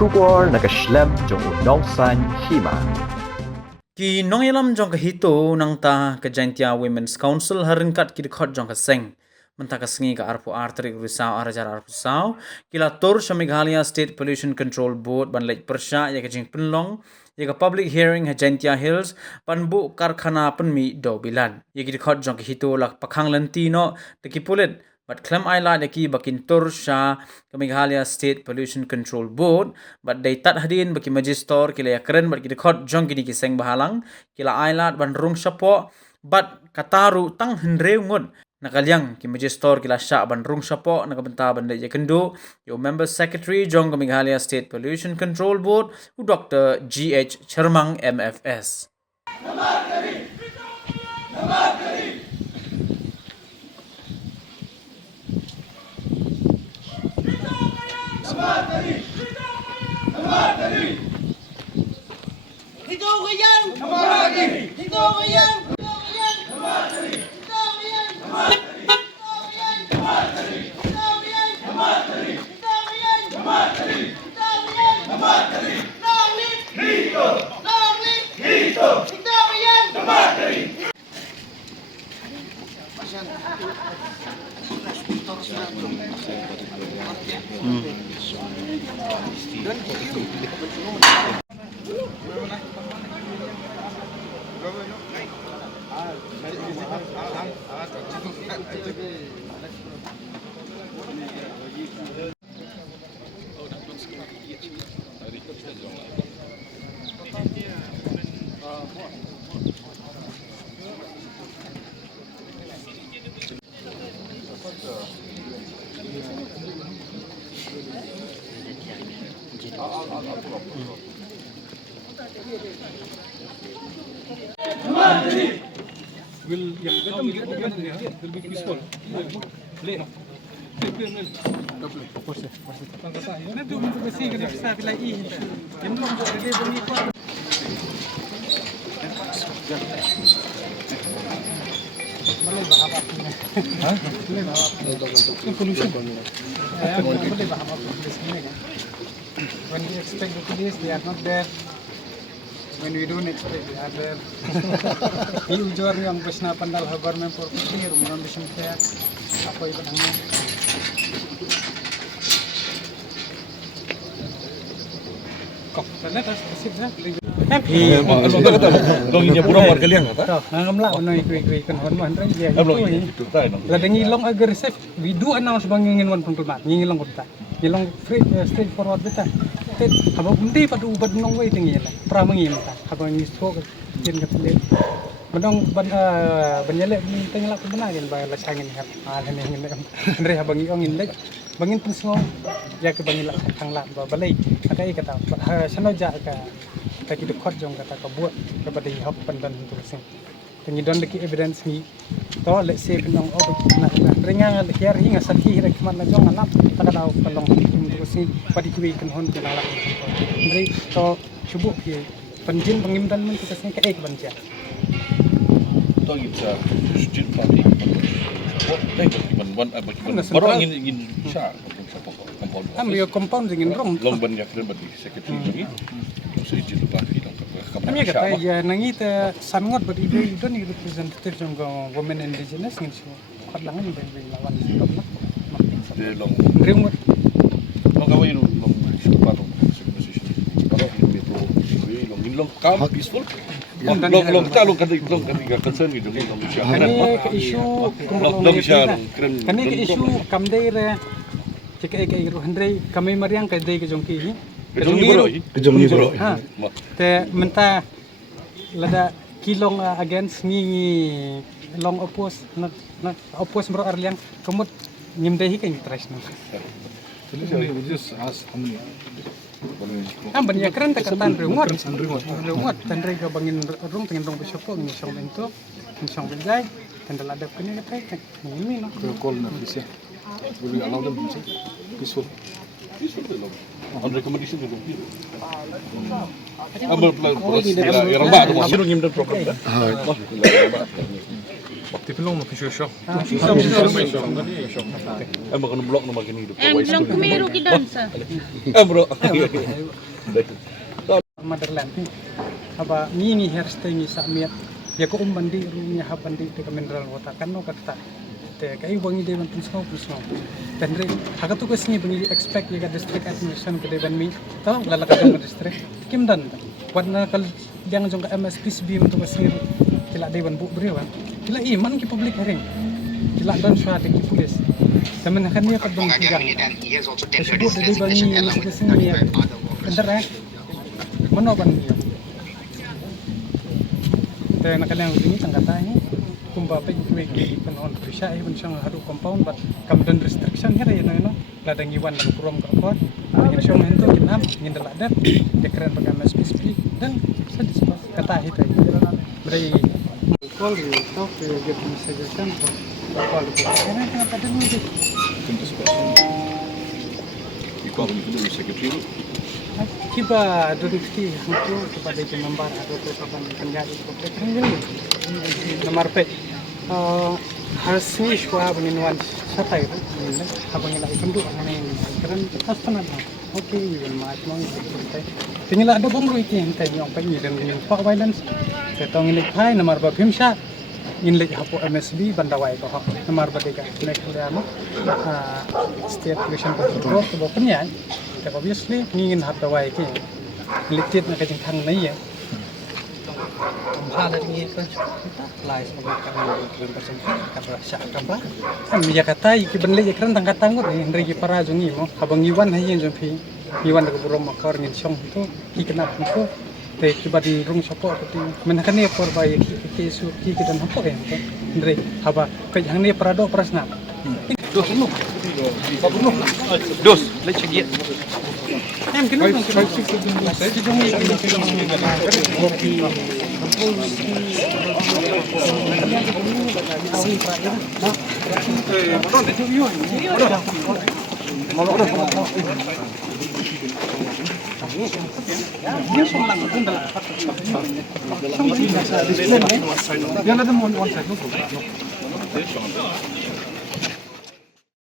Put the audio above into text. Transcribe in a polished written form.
bersyukur nak Islam jong unongsan hima. Ki nong ilam jong kahito nang ta kajantia Women's Council haringkat ki dekhot jong kaseng. Mentah kasengi ka arpu artrik risau arajar arpu sau. Kila tur sa Meghalaya State Pollution Control Board ban lek persya ya kajing penlong. Ya ka public hearing Hajantia Hills pan bu karkhana penmi do bilan. Ya ki dekhot jong kahito lak pakhang lentino deki pulit. But klem aila deki bakin tur sa ke Meghalaya State Pollution Control Board. But day tat hadin baki majistor kila ya keren bat ki dekhot jong kini kiseng bahalang. Kila aila ban rung sapo. But kataru tang hendreu ngut. Nakalyang ki majistor kila syak ban rung sapo nakabenta ban ya kendo. Yo member secretary jong ke Meghalaya State Pollution Control Board u Dr. G.H. Chermang MFS. Hidup Rayang! Hidup Rayang! Will be peaceful. When we expect the police, they are not there. When we don't expect, they are there. Ujur yang besna pandal habar mempor putih, rumah bisum kaya, apa itu namanya? Kok, sana tas sipnya. Long ini pura warga liang kata. Ngamla ono ikui kan hormat ran dia. Long ini itu tak nong. Ladang ilong agresif, we do announce bang ngingin wan pengkulmat, ngingin long kita. Ngilong free straight forward kita. Tet habang hindi pa do bad nong way tingil. Pra mangim ta. Habang ni stroke din ka tulit. Manong banyale ni tingala ko banagen ba la sangin hat. Alan ni ngin. Andre habang iong inleg. Bangin penso ya ke bangila thangla ba balai. Akai kata sano ja ka kita dekhot jong kata ka buat kepada hop pandan tu sing. Pengidon leki evidence ni to let's say pinong obek na ringan here hinga sakhi rek man na jong anap takadaw kalong tu sing padi kui kan hon pinala. Ndri to subuh pi penjin pengimdan mun tu sing ka ek banja. To kita sujud pagi. Oh, baik man orang ingin sya compound. Yo compound ingin rong. Long ban ya keren bagi secretary lagi. Sujud pagi dong. Kami kata ya nangita sangat beribu itu ni representative jong women indigenous ngin so kadlangan ben lawan sikap nak. De long. Rimut Long kawai ru long patong position. Kalau ini tu long long calm peaceful. Long kita long kan concern gitu long sya. Kani ke isu Long sya keren. Kani ke isu kamdai re jika ru handai kami mariang ke dai ke jongki Kejong ni bro. ha te menta lada kilong against ni long oppose not oppose bro arlian kemut nyimdai kan trash no Just ask how many. Amban ya keren tak katan rumot tandre ka bangin rung tengin rung besopo ni song bento ni song benjai tandal adap kini ka tek ni no Call na bisa. Will we allow them to peaceful? Peaceful long. On recommendation of the Ambal plan. Yang ba tu masih ngim dan program. Waktu itu mau fisyo show. Makan blok nama gini tu. Bilang kumiru kidansa. Bro. Motherland ni apa ni hairstyle ni samiat ya ko bandi runya ha bandi te mineral water kan no kata te kai bangi de bantu snow dan re haga tu kesini bangi expect ya district administration ke deban mi tahu lala ka jong district kim dan warna kal yang jong ka MSPCB untuk kesini kila deban bu beriwan kila iman ki public hearing kila dan syah de ki polis temen kan ni pat bang tiga sebut de bangi masuk kesini ya bener mana ban dia te nakaliang ini tangkata ini kumba pe kuwi penon bisa ibon sang hadu compound but kamdan restriction here you know ladang iwan lag purom ka ko ngin syong hento kinam ngin dalada dekren pag MSPCB dan sadis kata hita beri call you talk to get suggestion call kana kana pada ni Ikaw ang ito secretary. Kiba dudukti itu kepada member atau kapan penjadi kompeten ini nomor pe harusnya shwa beninwan siapa itu ini abang yang lagi penduk ini keren customer oke even match mau tinggal ada bangru itu yang tanya yang pengen dengan pak violence setong ini kai nomor bapimsha in lek hapo MSB bandawai ko hak nomor badega nek kuliano state pollution control to boknyaแต่obviously ngin hab dawai ki litit na kajing thang nai ya pha la ngi ko lai sa ba kan ren person ka ba sha ka ba am ya kata ki benle ya kran tang katang ko ni ndri ki para jungi mo habang iwan hai yen jompi iwan ko burom makar ngin song to ki kena ko te ki ba di rung sopo ko ti men kan ni por ba ya ki su ki dan hapo ya to ndri haba ka jang ni parado prasna Dos, let's check it. em cái nước này sẽ cho mình